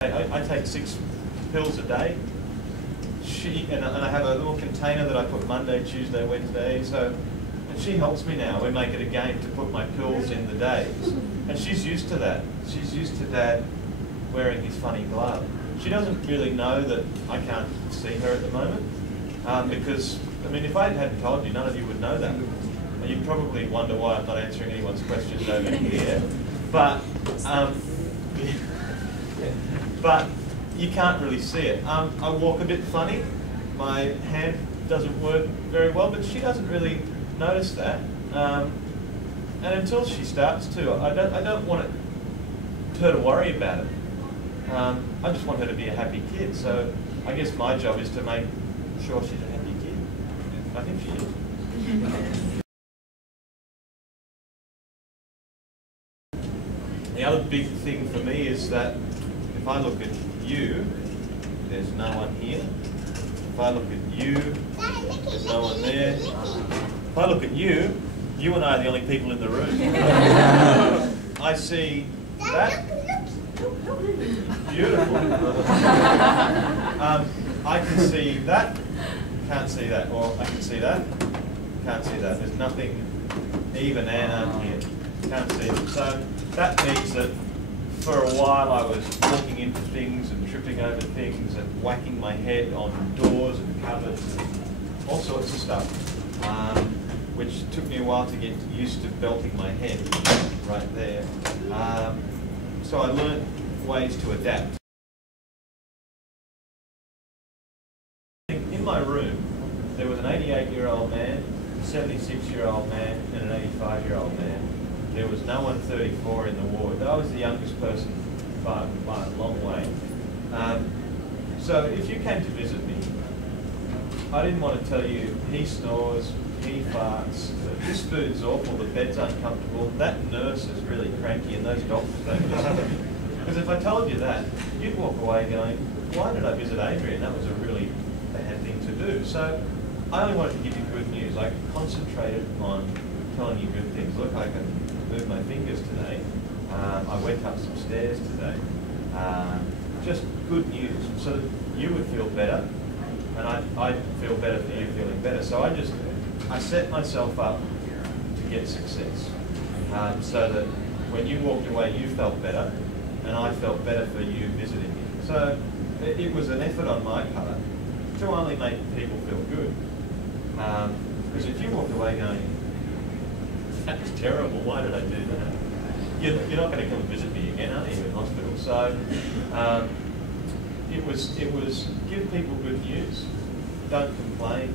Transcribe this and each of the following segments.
I take 6 pills a day. And I have a little container that I put Monday, Tuesday, Wednesday. So, and she helps me now. We make it a game to put my pills in the days, and she's used to that. She's used to Dad wearing his funny glove. She doesn't really know that I can't see her at the moment, because I mean, if I hadn't told you, none of you would know that. And you'd probably wonder why I'm not answering anyone's questions over here. But you can't really see it. I walk a bit funny. My hand doesn't work very well, but she doesn't really notice that. And until she starts to, I don't want her to worry about it. I just want her to be a happy kid. So I guess my job is to make sure she's a happy kid. I think she is. The other big thing for me is that if I look at you, there's no one here. If I look at you, there's no one there. If I look at you, you and I are the only people in the room. I see that. Beautiful. I can see that, can't see that. Or I can see that, can't see that. There's nothing even and here. Can't see it. So that means that for a while I was walking into things and tripping over things and whacking my head on doors and cupboards and all sorts of stuff, which took me a while to get used to belting my head right there. So I learned ways to adapt. In my room, there was an 88-year-old man, a 76-year-old man, and an 85-year-old man. There was no one 34 in the ward. I was the youngest person by a long way. So if you came to visit me, I didn't want to tell you he snores, he farts, this food's awful, the bed's uncomfortable, that nurse is really cranky, and those doctors don't listen to me. Because if I told you that, you'd walk away going, why did I visit Adrian? That was a really bad thing to do. So I only wanted to give you good news. I concentrated on telling you good things. Look, I can move my fingers today. I went up some stairs today. Just good news, so that you would feel better, and I'd feel better for you feeling better. So I set myself up to get success, so that when you walked away, you felt better, and I felt better for you visiting me. So it was an effort on my part to only make people feel good. Because if you walked away going, that was terrible, why did I do that? You're not going to come and visit me again, are you, in hospital? So it was give people good news. Don't complain.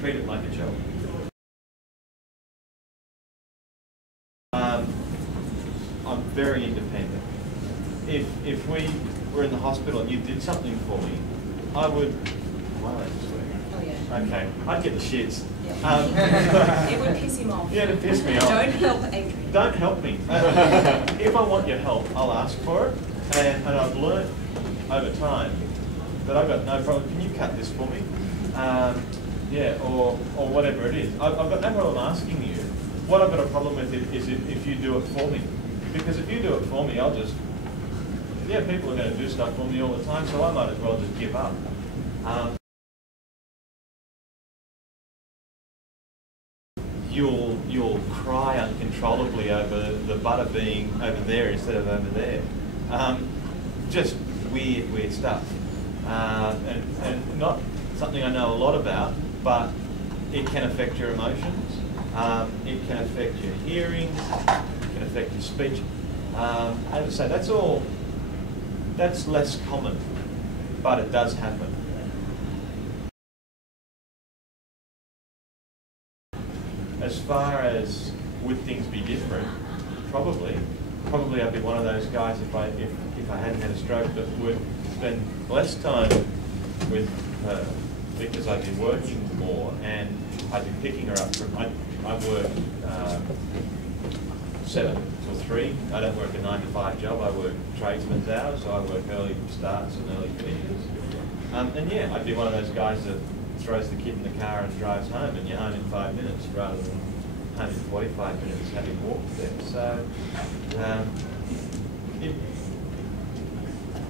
Treat it like a job. I'm very independent. If we were in the hospital and you did something for me, I would. Wow, that's just working. Oh yeah. Okay, I'd get the shits. Yeah. It would piss him off. Yeah, it'd piss me off. Don't help Adrian. Don't help me. If I want your help, I'll ask for it, and I've learned over time that I've got no problem. Can you cut this for me? Yeah, or whatever it is. I've got no problem asking you. What I've got a problem with it is if you do it for me. Because if you do it for me, I'll just, yeah, people are going to do stuff for me all the time, so I might as well just give up. You'll cry uncontrollably over the butter being over there instead of over there. Just weird stuff. And not something I know a lot about, but it can affect your emotions. It can affect your hearing. It can affect your speech. As I say, that's less common, but it does happen. As far as would things be different, probably I'd be one of those guys if I hadn't had a stroke that would spend less time with her because I'd be working more and I'd be picking her up from. I work 7 till 3. I don't work a 9 to 5 job. I work tradesman's hours, so I work early starts and early finishes. And yeah, I'd be one of those guys that throws the kid in the car and drives home, and you're home in 5 minutes rather than home in 45 minutes having walked there. So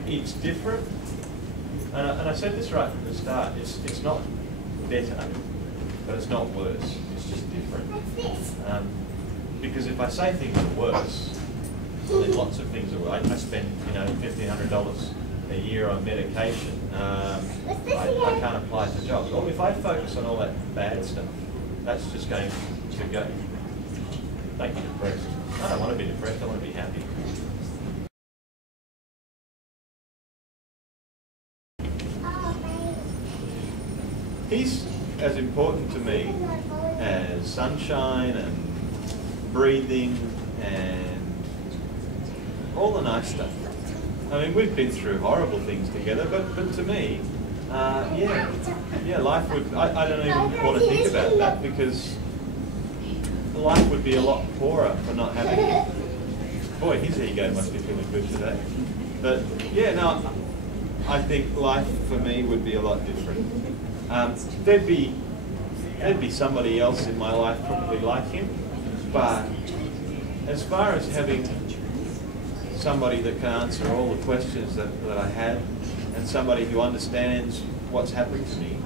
it's different, and I said this right from the start. It's not better, but it's not worse. It's just different. Because if I say things are worse, then lots of things are worse. I spend $1,500 a year on medication. I can't apply for jobs. Or if I focus on all that bad stuff, that's just going to go make me depressed. I don't want to be depressed. I want to be happy. He's as important to me as sunshine and breathing and all the nice stuff. I mean, we've been through horrible things together, but to me, life would, I don't even want to think about that, because life would be a lot poorer for not having him. Boy, his ego must be feeling good today. But yeah, no, I think life for me would be a lot different. There'd be somebody else in my life probably like him, but as far as having somebody that can answer all the questions that I had, and somebody who understands what's happened to me,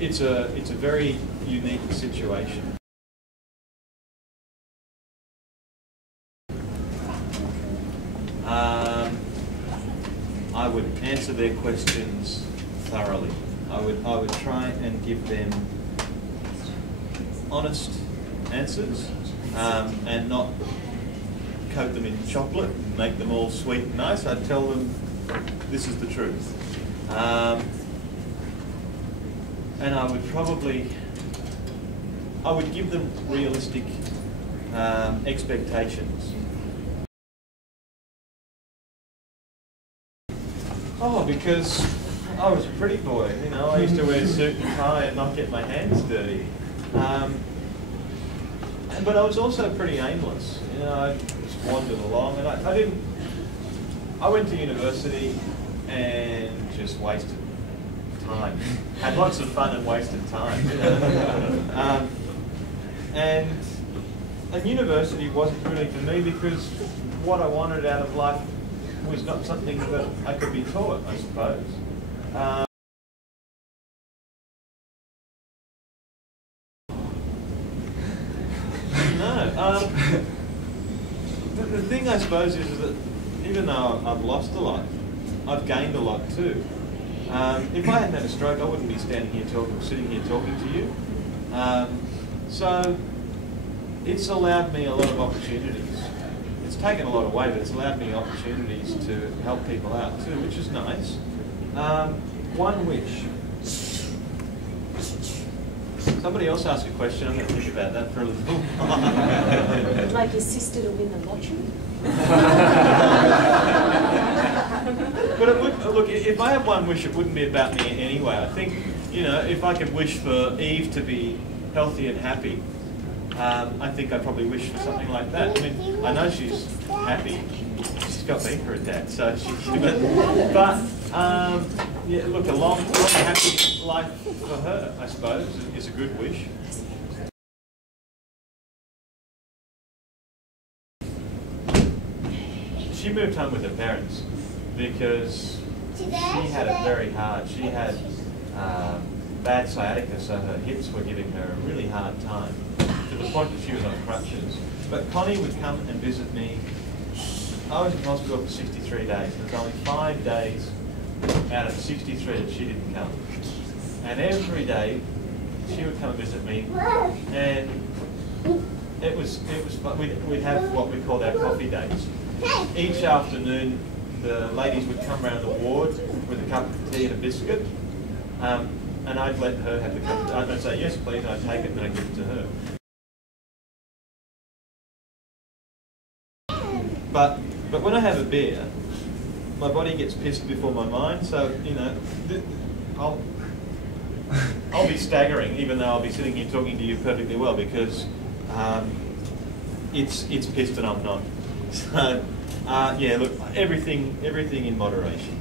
it's a very unique situation. I would answer their questions thoroughly. I would try and give them honest answers, and not coat them in chocolate and make them all sweet and nice. I'd tell them this is the truth. And I would give them realistic expectations. Oh, because I was a pretty boy, I used to wear a suit and tie and not get my hands dirty. But I was also pretty aimless. I just wandered along, and I went to university and just wasted time. Had lots of fun and wasted time. And university wasn't really for me, because what I wanted out of life was not something that I could be taught, I suppose. The thing, I suppose, is that even though I've lost a lot, I've gained a lot too. If I hadn't had a stroke, I wouldn't be sitting here talking to you. So it's allowed me a lot of opportunities. It's taken a lot away, but it's allowed me opportunities to help people out too, which is nice. One wish. Somebody else asked a question. I'm going to think about that for a little while. Would like your sister to win the lottery? But it would, look, if I had one wish, it wouldn't be about me anyway. I think, if I could wish for Eve to be healthy and happy, I think I'd probably wish for something like that. I mean, I know she's happy. She's got me for a dad, so yeah, look, a long, happy life for her, I suppose, is a good wish. She moved home with her parents because she had it very hard. She had bad sciatica, so her hips were giving her a really hard time, to the point that she was on crutches. But Connie would come and visit me. I was in hospital for 63 days. There was only 5 days out of 63 that she didn't come. And every day she would come and visit me, and it was fun. We'd have what we called our coffee dates. Each afternoon the ladies would come around the ward with a cup of tea and a biscuit, and I'd let her have the cup of tea. I'd say, yes please, and I'd take it and I'd give it to her. But when I have a beer, my body gets pissed before my mind, so, I'll be staggering, even though I'll be sitting here talking to you perfectly well, because it's pissed and I'm not. So, yeah, look, everything in moderation.